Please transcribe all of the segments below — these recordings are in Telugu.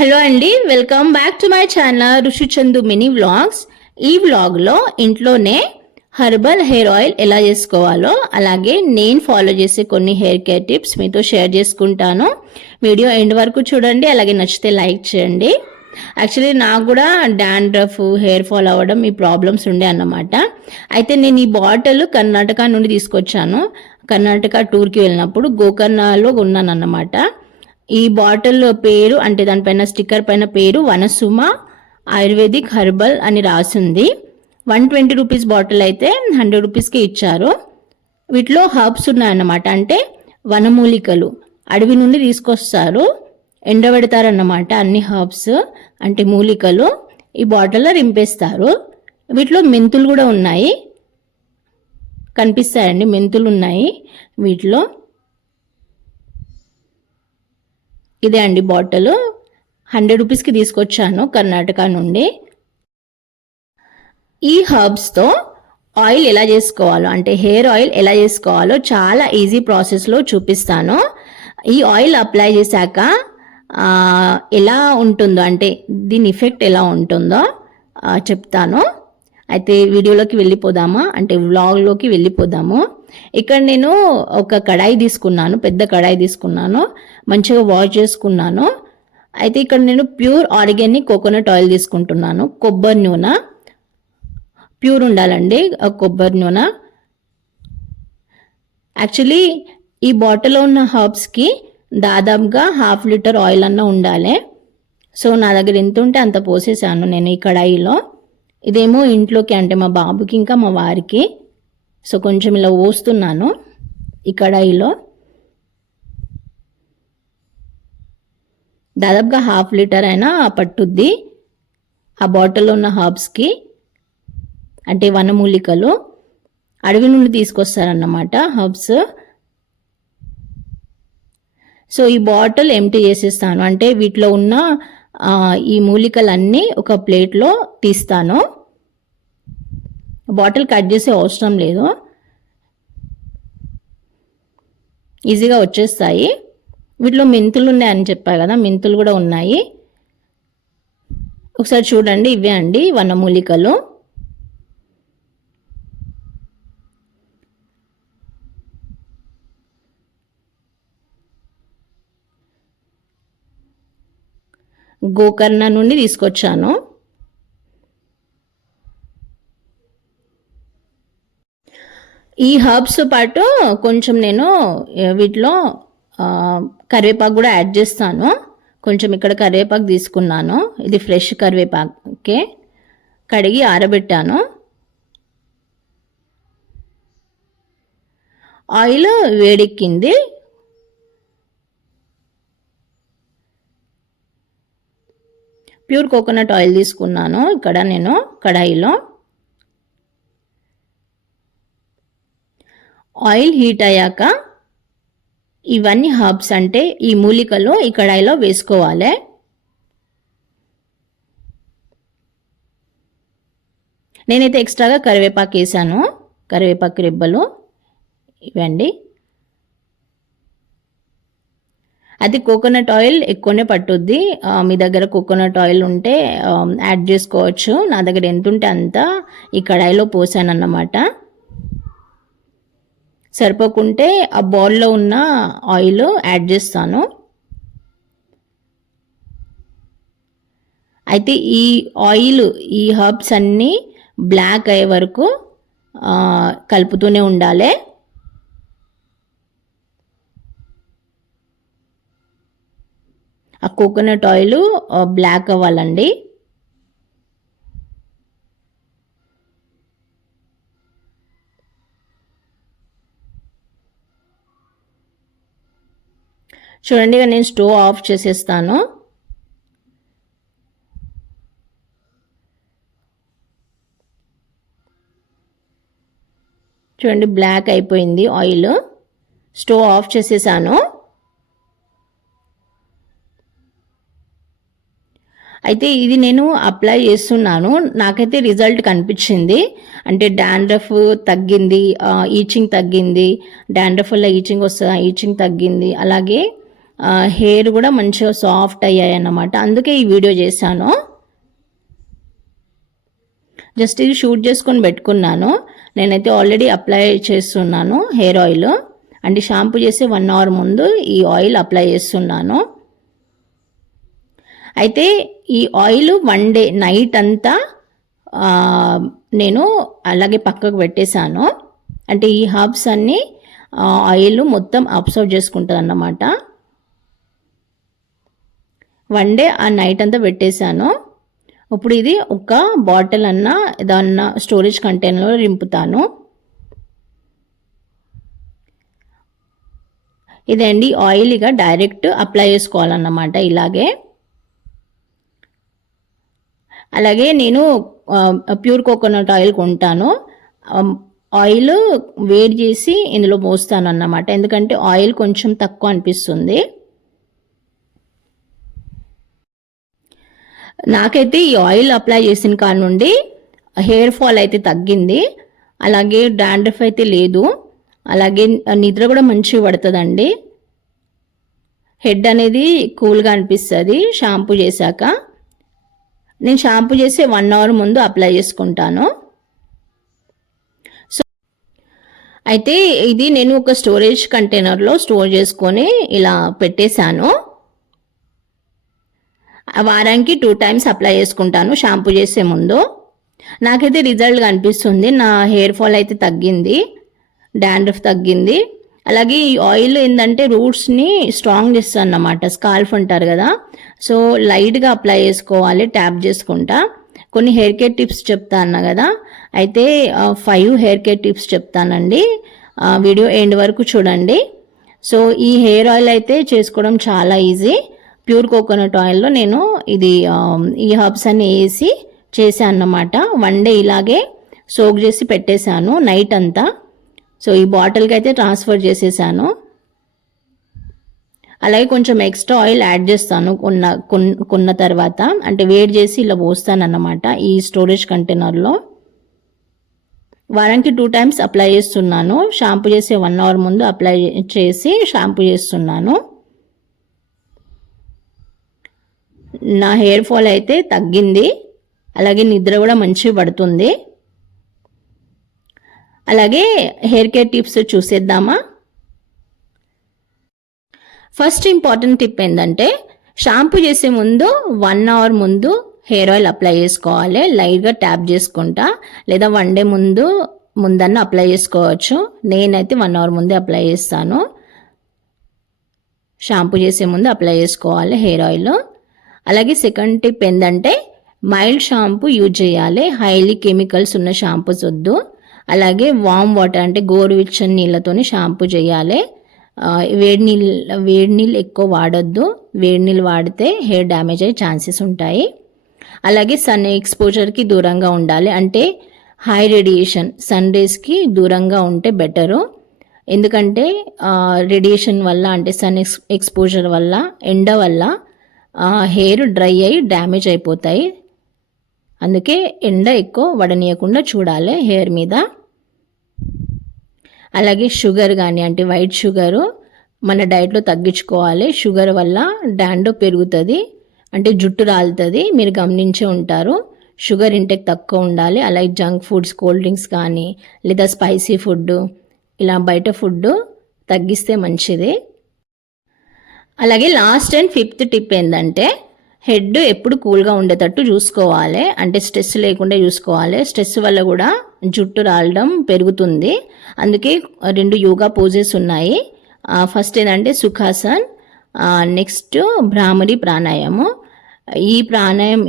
హలో అండి, welcome back to my channel ఋషి చందు మినీ వ్లాగ్స్. ఈ వ్లాగ్లో ఇంట్లోనే హెర్బల్ హెయిర్ ఆయిల్ ఎలా చేసుకోవాలో, అలాగే నేను ఫాలో చేసే కొన్ని హెయిర్ కేర్ టిప్స్ మీతో షేర్ చేసుకుంటాను. వీడియో ఎండ్ వరకు చూడండి, అలాగే నచ్చితే లైక్ చేయండి. యాక్చువల్లీ నాకు కూడా డాండ్రఫ్, హెయిర్ ఫాల్ అవ్వడం ఈ ప్రాబ్లమ్స్ ఉండే అన్నమాట. అయితే నేను ఈ బాటిల్ కర్ణాటక నుండి తీసుకొచ్చాను. కర్ణాటక టూర్కి వెళ్ళినప్పుడు గోకర్ణలో ఉన్నాను అన్నమాట. ఈ బాటిల్ పేరు, అంటే దానిపైన స్టిక్కర్ పైన పేరు వనసుమ ఆయుర్వేదిక్ హెర్బల్ అని రాసింది. 120 రూపీస్ బాటిల్ అయితే 100 రూపీస్కి ఇచ్చారు. వీటిలో హర్బ్స్ ఉన్నాయన్నమాట, అంటే వనమూలికలు అడవి నుండి తీసుకొస్తారు, ఎండబెడతారన్నమాట. అన్ని హర్బ్స్ అంటే మూలికలు ఈ బాటిల్లో రింపేస్తారు. వీటిలో మెంతులు కూడా ఉన్నాయి, కనిపిస్తాయండి, మెంతులు ఉన్నాయి వీటిలో. ఇదే అండి బాటిల్, 100 రూపీస్కి తీసుకొచ్చాను కర్ణాటక నుండి. ఈ హర్బ్స్తో ఆయిల్ ఎలా చేసుకోవాలో, అంటే హెయిర్ ఆయిల్ ఎలా చేసుకోవాలో చాలా ఈజీ ప్రాసెస్లో చూపిస్తాను. ఈ ఆయిల్ అప్లై చేశాక ఎలా ఉంటుందో, అంటే దీని ఎఫెక్ట్ ఎలా ఉంటుందో చెప్తాను. అయితే వీడియోలోకి వెళ్ళిపోదామా, అంటే వ్లాగ్లోకి వెళ్ళిపోదాము. ఇక్కడ నేను ఒక కడాయి తీసుకున్నాను, పెద్ద కడాయి తీసుకున్నాను, మంచిగా వాష్ చేసుకున్నాను. అయితే ఇక్కడ నేను ప్యూర్ ఆర్గానిక్ కోకోనట్ ఆయిల్ తీసుకుంటున్నాను. కొబ్బరి నూనె ప్యూర్ ఉండాలండి, కొబ్బరి నూనె. యాక్చువల్లీ ఈ బాటిల్లో ఉన్న హర్బ్స్కి దాదాపుగా 1/2 లీటర్ ఆయిల్ అన్న ఉండాలి. సో నా దగ్గర ఎంత ఉంటే అంత పోసేసాను నేను ఈ కడాయిలో. ఇదేమో ఇంట్లోకి, అంటే మా బాబుకి ఇంకా మా వారికి. సో కొంచెం ఇలా పోస్తున్నాను ఈ కడాయిలో. దాదాపుగా 1/2 లీటర్ అయినా పట్టుద్ది ఆ బాటిల్లో ఉన్న హర్బ్స్కి, అంటే వనమూలికలు అడవి నుండి తీసుకొస్తారన్నమాట హర్బ్స్. సో ఈ బాటిల్ ఎంటీ చేసేస్తాను, అంటే వీటిలో ఉన్న ఈ మూలికలన్నీ ఒక ప్లేట్లో తీస్తాను. బాటిల్ కట్ చేసే అవసరం లేదు, ఈజీగా వచ్చేస్తాయి. వీటిలో మెంతులు ఉన్నాయని చెప్పారు కదా, మెంతులు కూడా ఉన్నాయి. ఒకసారి చూడండి, ఇవే అండి వనమూలికలు. గోకర్ణ నుండి తీసుకొచ్చాను. ఈ హర్బ్స్ పాటు కొంచెం నేను వీటిలో కరివేపాకు కూడా యాడ్ చేస్తాను. కొంచెం ఇక్కడ కరివేపాకు తీసుకున్నాను, ఇది ఫ్రెష్ కరివేపాకే, కడిగి ఆరబెట్టాను. ఆయిల్ వేడెక్కింది. ప్యూర్ కోకోనట్ ఆయిల్ తీసుకున్నాను ఇక్కడ నేను కడాయిలో. ఆయిల్ హీట్ అయ్యాక ఇవన్నీ హర్బ్స్, అంటే ఈ మూలికలు ఈ కడాయిలో వేసుకోవాలి. నేనైతే ఎక్స్ట్రాగా కరివేపాకు వేసాను, కరివేపాకు రెబ్బలు ఇవండి. అది కోకోనట్ ఆయిల్ ఎక్కువనే పట్టుద్ది. మీ దగ్గర కోకోనట్ ఆయిల్ ఉంటే యాడ్ చేసుకోవచ్చు. నా దగ్గర ఎంత ఉంటే అంత ఈ కడాయిలో పోసాను అన్నమాట. సరిపోకుంటే ఆ బౌల్లో ఉన్న ఆయిల్ యాడ్ చేస్తాను. అయితే ఈ ఆయిల్, ఈ హర్బ్స్ అన్నీ బ్లాక్ అయ్యే వరకు కలుపుతూనే ఉండాలి. ఆ కోకోనట్ ఆయిల్ బ్లాక్ అవ్వాలండి. చూడండి, ఇక నేను స్టవ్ ఆఫ్ చేసేస్తాను. చూడండి, బ్లాక్ అయిపోయింది ఆయిల్. స్టవ్ ఆఫ్ చేసేసాను. అయితే ఇది నేను అప్లై చేస్తున్నాను, నాకైతే రిజల్ట్ కనిపించింది. అంటే డాండ్రఫ్ తగ్గింది, ఈచింగ్ తగ్గింది, డాండ్రఫ్ వల్ల ఈచింగ్ వస్తుంది, ఈచింగ్ తగ్గింది. అలాగే హెయిర్ కూడా మంచిగా సాఫ్ట్ అయ్యాయి అన్నమాట. అందుకే ఈ వీడియో చేశాను. జస్ట్ ఇది షూట్ చేసుకొని పెట్టుకున్నాను. నేనైతే ఆల్రెడీ అప్లై చేస్తున్నాను హెయిర్ ఆయిల్. అంటే షాంపూ చేసే 1 అవర్ ముందు ఈ ఆయిల్ అప్లై చేస్తున్నాను. అయితే ఈ ఆయిల్ 1 డే నైట్ అంతా నేను అలాగే పక్కకు పెట్టేశాను. అంటే ఈ హర్బ్స్ అన్నీ ఆయిల్ మొత్తం అబ్జర్వ్ చేసుకుంటుంది అన్నమాట. 1 డే ఆ నైట్ అంతా పెట్టేశాను. ఇప్పుడు ఇది ఒక బాటిల్ అన్నా ఏదన్నా స్టోరేజ్ కంటైనర్లో నింపుతాను. ఇదండి ఆయిల్ ఇక డైరెక్ట్ అప్లై చేసుకోవాలన్నమాట ఇలాగే. అలాగే నేను ప్యూర్ కోకోనట్ ఆయిల్ కొంటాను. ఆయిల్ వేడి చేసి ఇందులో పోస్తాను అన్నమాట. ఎందుకంటే ఆయిల్ కొంచెం తక్కువ అనిపిస్తుంది. నాకైతే ఈ ఆయిల్ అప్లై చేసిన కాడ నుండి హెయిర్ ఫాల్ అయితే తగ్గింది. అలాగే డాండ్రఫ్ అయితే లేదు. అలాగే నిద్ర కూడా మంచిగా పడుతుందండి. హెడ్ అనేది కూల్గా అనిపిస్తుంది షాంపూ చేశాక. నేను షాంపూ చేసి 1 అవర్ ముందు అప్లై చేసుకుంటాను. సో అయితే ఇది నేను ఒక స్టోరేజ్ కంటైనర్లో స్టోర్ చేసుకొని ఇలా పెట్టేశాను. వారానికి 2 టైమ్స్ అప్లై చేసుకుంటాను షాంపూ చేసే ముందు. నాకైతే రిజల్ట్ కనిపిస్తుంది. నా హెయిర్ ఫాల్ అయితే తగ్గింది, డాండ్రఫ్ తగ్గింది. అలాగే ఈ ఆయిల్ ఏంటంటే రూట్స్ని స్ట్రాంగ్ చేస్తుంది అన్నమాట. స్కాల్ఫ్ అంటారు కదా, సో లైట్గా అప్లై చేసుకోవాలి ట్యాప్ చేసుకుంటా. కొన్ని హెయిర్ కేర్ టిప్స్ చెప్తాను కదా, అయితే 5 హెయిర్ కేర్ టిప్స్ చెప్తానండి. వీడియో ఎండ్ వరకు చూడండి. సో ఈ హెయిర్ ఆయిల్ అయితే చేసుకోవడం చాలా ఈజీ. ప్యూర్ కోకోనట్ ఆయిల్లో నేను ఇది ఈ హర్బ్స్ అన్ని వేసి చేశాను అన్నమాట. 1 డే ఇలాగే సోక్ చేసి పెట్టేశాను నైట్ అంతా. సో ఈ బాటిల్కి అయితే ట్రాన్స్ఫర్ చేసేసాను. అలాగే కొంచెం ఎక్స్ట్రా ఆయిల్ యాడ్ చేస్తాను కొన్న తర్వాత. అంటే వేడి చేసి ఇలా పోస్తాను అన్నమాట ఈ స్టోరేజ్ కంటైనర్లో. వారానికి 2 టైమ్స్ అప్లై చేస్తున్నాను. షాంపూ చేసే 1 అవర్ ముందు అప్లై చేసి షాంపూ చేస్తున్నాను. నా హెయిర్ ఫాల్ అయితే తగ్గింది. అలాగే నిద్ర కూడా మంచిగా పడుతుంది. అలాగే హెయిర్ కేర్ టిప్స్ చూసేద్దామా. ఫస్ట్ ఇంపార్టెంట్ టిప్ ఏంటంటే షాంపూ చేసే ముందు 1 అవర్ ముందు హెయిర్ ఆయిల్ అప్లై చేసుకోవాలి. లైట్గా ట్యాప్ చేసుకుంటా, లేదా 1 డే ముందన్న అప్లై చేసుకోవచ్చు. నేనైతే 1 అవర్ ముందే అప్లై చేస్తాను. షాంపూ చేసే ముందు అప్లై చేసుకోవాలి హెయిర్ ఆయిల్. అలాగే సెకండ్ టిప్ ఏంటంటే మైల్డ్ షాంపూ యూజ్ చేయాలి. హైలీ కెమికల్స్ ఉన్న షాంపూస్ వద్దు. అలాగే వామ్ వాటర్ అంటే గోరువెచ్చని నీళ్ళతోని షాంపూ చేయాలి. వేడి నీళ్ళు ఎక్కువ వాడొద్దు. వేడి నీళ్ళు వాడితే హెయిర్ డ్యామేజ్ అయ్యే ఛాన్సెస్ ఉంటాయి. అలాగే సన్ ఎక్స్పోజర్కి దూరంగా ఉండాలి. అంటే హై రేడియేషన్ సన్ రేస్కి దూరంగా ఉంటే బెటరు. ఎందుకంటే రేడియేషన్ వల్ల అంటే సన్ ఎక్స్పోజర్ వల్ల ఎండ వల్ల హెయిర్ డ్రై అయ్యి డ్యామేజ్ అయిపోతాయి. అందుకే ఎండ ఎక్కువ వడనీయకుండా చూడాలి హెయిర్ మీద. అలాగే షుగర్ కానీ అంటే వైట్ షుగరు మన డైట్లో తగ్గించుకోవాలి. షుగర్ వల్ల డాండ్రఫ్ పెరుగుతుంది, అంటే జుట్టు రాలుతుంది. మీరు గమనించే ఉంటారు. షుగర్ ఇంటేక్ తక్కువ ఉండాలి. అలాగే జంక్ ఫుడ్స్, కోల్డ్ డ్రింక్స్ కానీ లేదా స్పైసీ ఫుడ్, ఇలా బయట ఫుడ్ తగ్గిస్తే మంచిది. అలాగే లాస్ట్ అండ్ 5th టిప్ ఏంటంటే హెడ్ ఎప్పుడు కూల్గా ఉండేటట్టు చూసుకోవాలి. అంటే స్ట్రెస్ లేకుండా చూసుకోవాలి. స్ట్రెస్ వల్ల కూడా జుట్టు రాలడం పెరుగుతుంది. అందుకే 2 యోగా పోజెస్ ఉన్నాయి. ఫస్ట్ ఏంటంటే సుఖాసన్, నెక్స్ట్ భ్రామరి ప్రాణాయామం. ఈ ప్రాణాయామం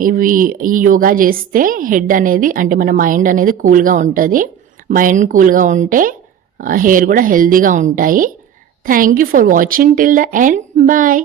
ఈ యోగా చేస్తే హెడ్ అనేది అంటే మన మైండ్ అనేది కూల్గా ఉంటుంది. మైండ్ కూల్గా ఉంటే హెయిర్ కూడా హెల్తీగా ఉంటాయి. Thank you for watching till the end. Bye.